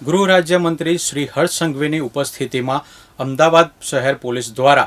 ગૃહ રાજ્યમંત્રી શ્રી હર્ષ સંઘવીની ઉપસ્થિતિમાં અમદાવાદ શહેર પોલીસ દ્વારા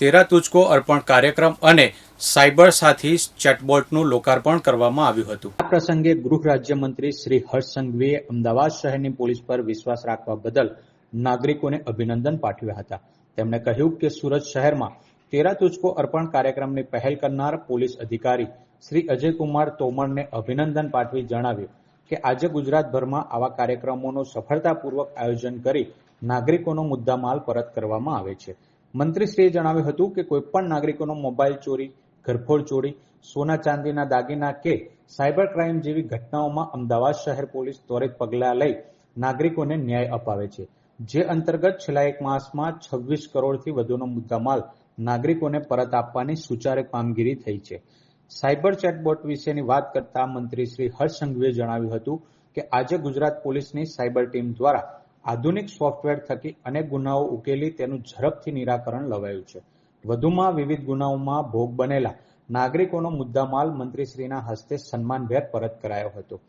તેરા તુચકો અર્પણ કાર્યક્રમ અને સાયબર સાથી ચેટબોટનું લોકાર્પણ કરવામાં આવ્યું હતું. આ પ્રસંગે ગૃહ રાજ્યમંત્રી શ્રી હર્ષ સંઘવીએ અમદાવાદ શહેરની પોલીસ પર વિશ્વાસ રાખવા બદલ નાગરિકોને અભિનંદન પાઠવ્યા હતા. તેમણે કહ્યું કે સુરત શહેરમાં તેરા તુચકો અર્પણ કાર્યક્રમની પહેલ કરનાર પોલીસ અધિકારી શ્રી અજયકુમાર તોમરને અભિનંદન પાઠવી જણાવ્યું કે આજે ગુજરાતભરમાં આવા કાર્યક્રમોનું સફળતાપૂર્વક આયોજન કરી નાગરિકોનો મુદ્દામાલ પરત કરવામાં આવે છે. મંત્રીશ્રીએ જણાવ્યું હતું કે કોઈપણ નાગરિકોનો મોબાઈલ ચોરી, ઘરફોડ ચોરી, સોના ચાંદીના દાગીના કે સાયબર ક્રાઇમ જેવી ઘટનાઓમાં અમદાવાદ શહેર પોલીસ ત્વરિત પગલાં લઈ નાગરિકોને ન્યાય અપાવે છે. જે અંતર્ગત છેલ્લા એક માસમાં છવ્વીસ કરોડથી વધુનો મુદ્દામાલ નાગરિકોને પરત આપવાની સુચારુ કામગીરી થઈ છે. સાયબર ચેટબોટ વિશેની વાત કરતા મંત્રી શ્રી હર્ષ સંઘવીએ જણાવ્યું હતું કે આજે ગુજરાત પોલીસની સાયબર ટીમ દ્વારા આધુનિક સોફ્ટવેર થકી અનેક ગુનાઓ ઉકેલી તેનું ઝડપથી નિરાકરણ લવાયું છે. વધુમાં વિવિધ ગુનાઓમાં ભોગ બનેલા નાગરિકોનો મુદ્દામાલ મંત્રીશ્રીના હસ્તે સન્માનભેર પરત કરાયો હતો.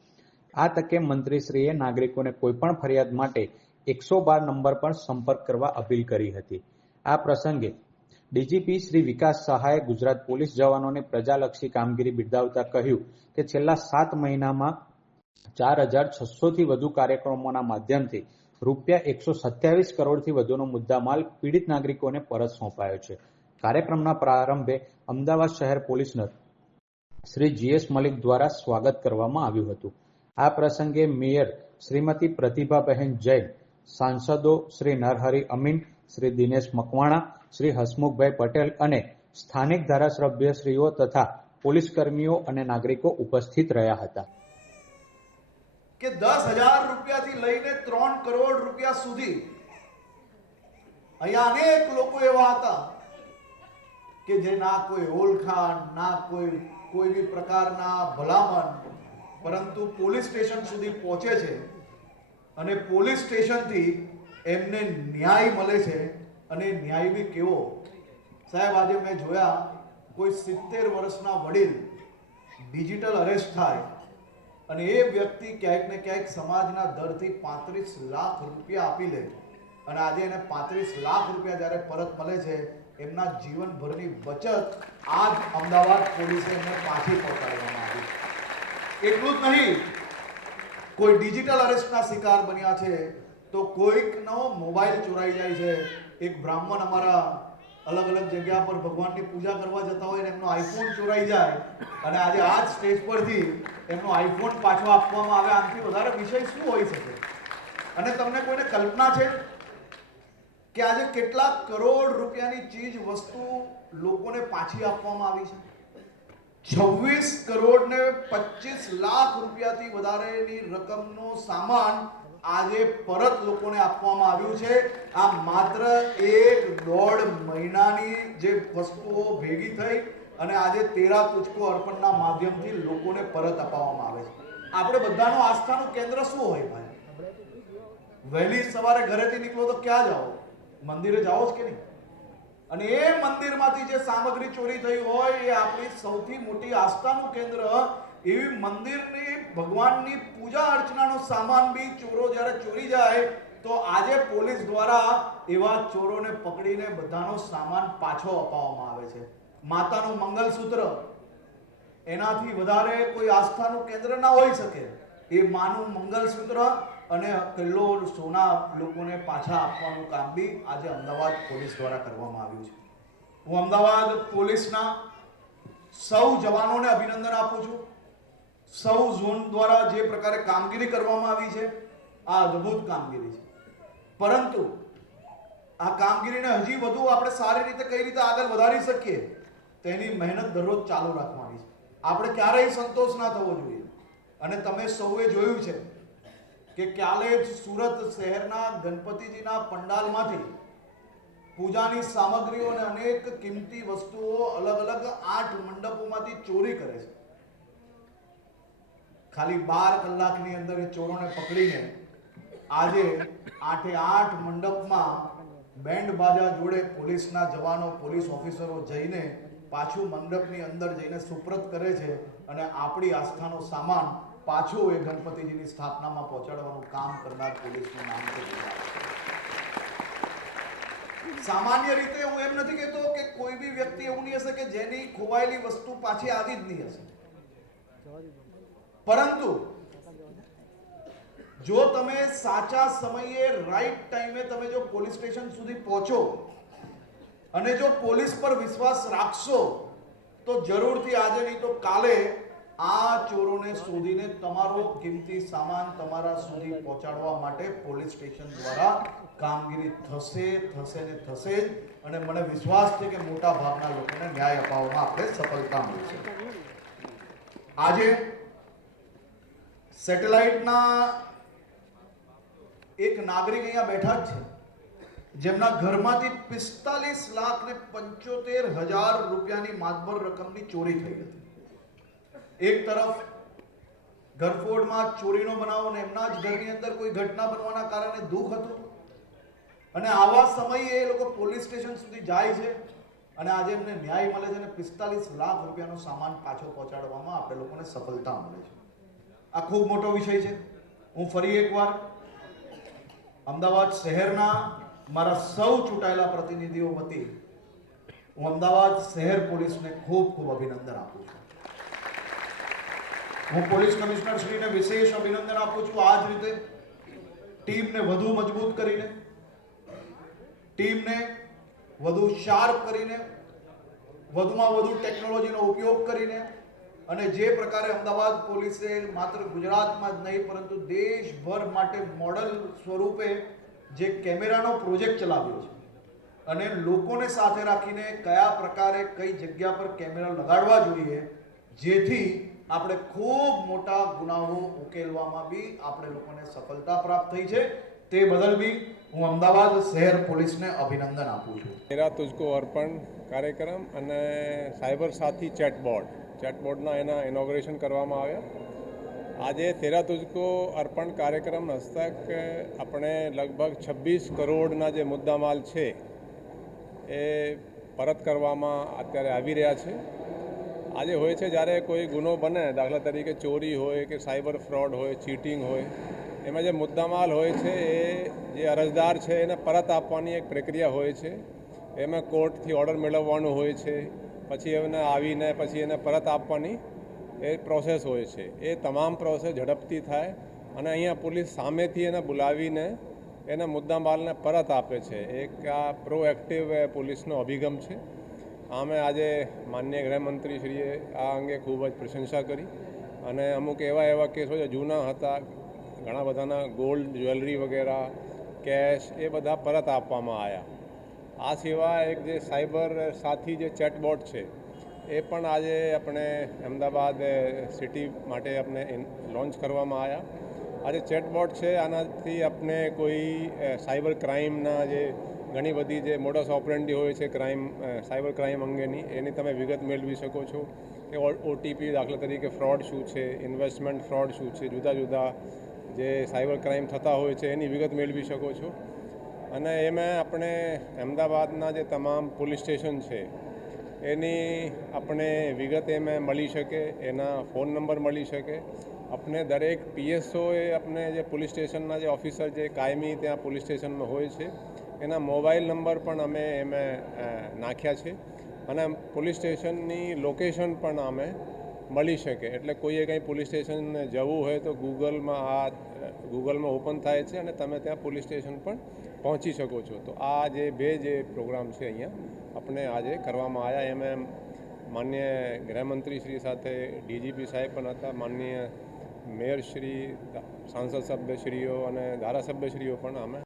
આ તકે મંત્રીશ્રીએ નાગરિકોને કોઈપણ ફરિયાદ માટે એકસો બાર નંબર પર સંપર્ક કરવા અપીલ કરી હતી. આ પ્રસંગે ડીજીપી શ્રી વિકાસ સહાયે ગુજરાત પોલીસ જવાનોને પ્રજાલક્ષી કામગીરી બિરદાવતા કહ્યું કે છેલ્લા સાત મહિનામાં ચાર હજાર છસોથી વધુ કાર્યક્રમોના માધ્યમથી રૂપિયા એકસો સત્યાવીસ કરોડથી વધુનો મુદ્દામાલ પીડિત નાગરિકોને પરત સોંપાયો છે. કાર્યક્રમના પ્રારંભે અમદાવાદ શહેર પોલીસના શ્રી જીએસ મલિક દ્વારા સ્વાગત કરવામાં આવ્યું હતું. આ પ્રસંગે મેયર શ્રીમતી પ્રતિભાબહેન જૈન, સાંસદો શ્રી નરહરી અમીન, શ્રી દિનેશ મકવાણા શ્રી હસમુખભાઈ પટેલ અને સ્થાનિક ધારાસભ્યશ્રીઓ તથા પોલીસ કર્મીઓ અને નાગરિકો ઉપસ્થિત રહ્યા હતા. કે દસ હજાર રૂપિયાથી લઈને ત્રણ કરોડ રૂપિયા સુધી અહીંયા અનેક લોકો એવા હતા કે જે ના કોઈ ઓળખાણ, ના કોઈ કોઈ બી પ્રકારના ભલામણ, પરંતુ પોલીસ સ્ટેશન સુધી પહોંચે છે અને પોલીસ સ્ટેશનથી એમને ન્યાય મળે છે અને ન્યાય બી કેવો? સાહેબ, આજે મેં જોયા, કોઈ સિત્તેર વર્ષના વડીલ ડિજિટલ અરેસ્ટ થાય અને એ વ્યક્તિ ક્યાંક ને ક્યાંક સમાજના દરથી પાંત્રીસ લાખ રૂપિયા આપી લે. અને આજે એને પાંત્રીસ લાખ રૂપિયા જ્યારે પરત મળે છે, એમના જીવનભરની બચત આજ અમદાવાદ પોલીસે એમને પાછી પહોંચાડવામાં આવી. એટલું જ નહીં, કોઈ ડિજિટલ અરેસ્ટના શિકાર બન્યા છે, તો કોઈકનો મોબાઈલ ચોરાઈ જાય છે એક બ્રાહ્મણ અમારા અલગ અલગ જગ્યા પર ભગવાનની પૂજા કરવા જતા હોય એમનો આઈફોન ચોરાઈ જાય અને આજે આ જ સ્ટેજ પરથી એમનો આઈફોન પાછો આપવામાં આવે. આનાથી વધારે વિષય શું હોઈ શકે? અને તમને કોઈને કલ્પના છે કે આજે કેટલા કરોડ રૂપિયાની ચીજ વસ્તુ લોકોને પાછી આપવામાં આવી છે? છવ્વીસ કરોડ ને પચીસ લાખ રૂપિયાથી વધારેની રકમનો સામાન આજે પરત લોકોને આપવામાં આવ્યું છે. આ માત્ર એક દોઢ મહિનાની જે વસ્તુઓ ભેગી થઈ અને આજે તેરા તુચકો અર્પણના માધ્યમથી લોકોને પરત અપાવવામાં આવે છે. આપણે બધાનું આસ્થાનું કેન્દ્ર શું હોય ભાઈ? વહેલી સવારે ઘરેથી નીકળો તો ક્યાં જાઓ? મંદિરે જાઓ જ કે નહીં? અને એ મંદિરમાંથી જે સામગ્રી ચોરી થઈ હોય એ આપણી સૌથી મોટી આસ્થાનું કેન્દ્ર એવી મંદિરની ભગવાનની પૂજા અર્ચનાનો સામાન બી ચોરો જ્યારે ચોરી જાય, તો આજે પોલીસ દ્વારા એવા ચોરોને પકડીને બધાનો સામાન પાછો અપાવવામાં આવે છે. માતાનું મંગલસૂત્ર, એનાથી વધારે કોઈ આસ્થાનું કેન્દ્ર ના હોઈ શકે. એ માનું મંગલસૂત્ર અને કિલ્લો સોના લોકોને પાછા આપવાનું કામ બી આજે અમદાવાદ પોલીસ દ્વારા કરવામાં આવ્યું છે. હું અમદાવાદ પોલીસના સૌ જવાનોને અભિનંદન આપું છું. સૌ ઝોન દ્વારા જે પ્રકારે કામગીરી કરવામાં આવી છે, આ અદ્ભુત કામગીરી છે. પરંતુ આ કામગીરીને હજી વધુ આપણે સારી રીતે કઈ રીતે આગળ વધારી શકીએ, તેની મહેનત દરરોજ ચાલુ રાખવાની છે. આપણે ક્યારેય સંતોષ ના થવો જોઈએ. અને તમે સૌએ જોયું છે કે કાલે જ સુરત શહેરના ગણપતિજીના પંડાલમાંથી પૂજાની સામગ્રીઓ અને અનેક કિંમતી વસ્તુઓ અલગ અલગ આઠ મંડપોમાંથી ચોરી કરે છે. ખાલી બાર કલાકની અંદર એ ચોરોને પકડીને આજે આઠે આઠ મંડપમાં બેન્ડ બાજા જોડે પોલીસના જવાનો, પોલીસ ઓફિસરો જઈને પાછું મંડપની અંદર જઈને સુપ્રત કરે છે અને આપણી આસ્થાનો સામાન પાછું એ ગણપતિજીની સ્થાપનામાં પહોંચાડવાનું કામ કરનાર પોલીસનું નામ સામાન્ય રીતે હું એમ નથી કહેતો કે કોઈ બી વ્યક્તિ એવું નહીં હશે કે જેની ખોવાયેલી વસ્તુ પાછી આવી જ નહીં હશે. પરંતુ જો તમે સાચા સમયે રાઈટ ટાઈમે તમે જો પોલીસ સ્ટેશન સુધી પહોંચો અને જો પોલીસ પર વિશ્વાસ રાખશો, તો જરૂરથી આજે નહીં તો કાલે આ ચોરોને શોધીને તમારો કિંમતી સામાન તમારા સુધી પહોંચાડવા માટે પોલીસ સ્ટેશન દ્વારા કામગીરી થશે થશે ને થશે જ અને મને વિશ્વાસ છે કે મોટા ભાગના લોકોને ન્યાય અપાવવામાં આપણે સફળતા મળશે. આજે સેટેલાઇટના એક નાગરિક અહીંયા બેઠા જ છે. જેમના ઘરમાંથી પિસ્તાલીસ લાખ ને પંચોતેર હજાર રૂપિયાની માતબર રકમની ચોરી થઈ હતી. એક તરફ ઘરફોડમાં ચોરીનો બનાવ ને એમના જ ઘરની અંદર કોઈ ઘટના બનવાના કારણે દુઃખ હતું. અને આવા સમયે એ લોકો પોલીસ સ્ટેશન સુધી જાય છે અને આજે એમને ન્યાય મળે છે અને પિસ્તાલીસ લાખ રૂપિયાનો સામાન પાછો પહોંચાડવામાં આપણે લોકોને સફળતા મળે છે. આ ખૂબ મોટો વિષય છે. હું ફરી એકવાર અમદાવાદ શહેરના મારા સૌ ચૂંટાયેલા પ્રતિનિધિઓ વતી હું અમદાવાદ શહેર પોલીસને ખૂબ ખૂબ અભિનંદન આપું છું. હું પોલીસ કમિશનર શ્રીને વિશેષ અભિનંદન આપું છું. આ જ રીતે ટીમને વધુ મજબૂત કરીને, ટીમને વધુ શાર્પ કરીને, વધુમાં વધુ ટેકનોલોજીનો ઉપયોગ કરીને અને જે પ્રકારે અમદાવાદ પોલીસે માત્ર ગુજરાતમાં જ નહીં, પરંતુ દેશભર માટે મોડલ સ્વરૂપે જે કેમેરાનો પ્રોજેક્ટ ચલાવ્યો છે. અને લોકોને સાથે રાખીને કયા પ્રકારે કઈ જગ્યા પર કેમેરા લગાડવા જોઈએ, જેથી આપણે ખૂબ મોટા ગુનાઓ ઉકેલવામાં બી આપણે લોકોને સફળતા પ્રાપ્ત થઈ છે. તે બદલ બી હું અમદાવાદ શહેર પોલીસને અભિનંદન આપું છું. મેરા તુજકો અર્પણ કાર્યક્રમ અને સાયબર સાથી ચેટબોર્ડ ચેટબોર્ડના એના ઇનોગ્રેશન કરવામાં આવ્યા. આજે તેરા તુજકો અર્પણ કાર્યક્રમ હસ્તક આપણે લગભગ છવ્વીસ કરોડના જે મુદ્દામાલ છે એ પરત કરવામાં અત્યારે આવી રહ્યા છે. આજે હોય છે જ્યારે કોઈ ગુનો બને, દાખલા તરીકે ચોરી હોય કે સાયબર ફ્રોડ હોય, ચીટિંગ હોય, એમાં જે મુદ્દામાલ હોય છે એ જે અરજદાર છે એને પરત આપવાની એક પ્રક્રિયા હોય છે. એમાં કોર્ટથી ઓર્ડર મેળવવાનું હોય છે. પછી એને આવીને પછી એને પરત આપવાની એ પ્રોસેસ હોય છે. એ તમામ પ્રોસેસ ઝડપથી થાય અને અહીંયા પોલીસ સામેથી એને બોલાવીને એના મુદ્દામાલને પરત આપે છે. એક આ પ્રોએક્ટિવ પોલીસનો અભિગમ છે. આમે આજે માન્ય ગૃહમંત્રીશ્રીએ આ અંગે ખૂબ જ પ્રશંસા કરી અને અમુક એવા એવા કેસો જે જૂના હતા, ઘણા બધાના ગોલ્ડ જ્વેલરી વગેરે કેશ એ બધા પરત આપવામાં આવ્યા. આ સિવાય એક જે સાયબર સાથી જે ચેટબોટ છે, એ પણ આજે આપણે અમદાવાદ સિટી માટે આપણે લોન્ચ કરવામાં આવ્યા આજે ચેટબોટ છે, આનાથી આપણે કોઈ સાયબર ક્રાઇમના જે ઘણી બધી જે મોડસ ઓપરેન્ડી હોય છે ક્રાઇમ સાયબર ક્રાઇમ અંગેની, એની તમે વિગત મેળવી શકો છો. કે ઓટીપી દાખલા તરીકે ફ્રોડ શું છે ઇન્વેસ્ટમેન્ટ ફ્રોડ શું છે, જુદા જુદા જે સાયબર ક્રાઇમ થતા હોય છે, એની વિગત મેળવી શકો છો. અને એમાં આપણે અમદાવાદના જે તમામ પોલીસ સ્ટેશન છે, એની આપણે વિગત એમાં મળી શકે, એના ફોન નંબર મળી શકે. આપણે દરેક પીએસઓએ આપણે જે પોલીસ સ્ટેશનના જે ઓફિસર જે કાયમી ત્યાં પોલીસ સ્ટેશનમાં હોય છે, એના મોબાઈલ નંબર પણ અમે એમાં નાખ્યા છે. અને પોલીસ સ્ટેશનની લોકેશન પણ અમે મળી શકે. એટલે કોઈએ કંઈ પોલીસ સ્ટેશન જવું હોય તો ગૂગલમાં આ ગૂગલમાં ઓપન થાય છે અને તમે ત્યાં પોલીસ સ્ટેશન પણ પહોંચી શકો છો. તો આ જે બે જે પ્રોગ્રામ છે અહીંયા, આપણે આજે કરવામાં આવ્યા. એમાં માન્ય ગૃહમંત્રી શ્રી સાથે ડીજીપી સાહેબ પણ હતા, માન્ય મેયરશ્રી સાંસદ સભ્યશ્રીઓ અને ધારાસભ્યશ્રીઓ પણ અમે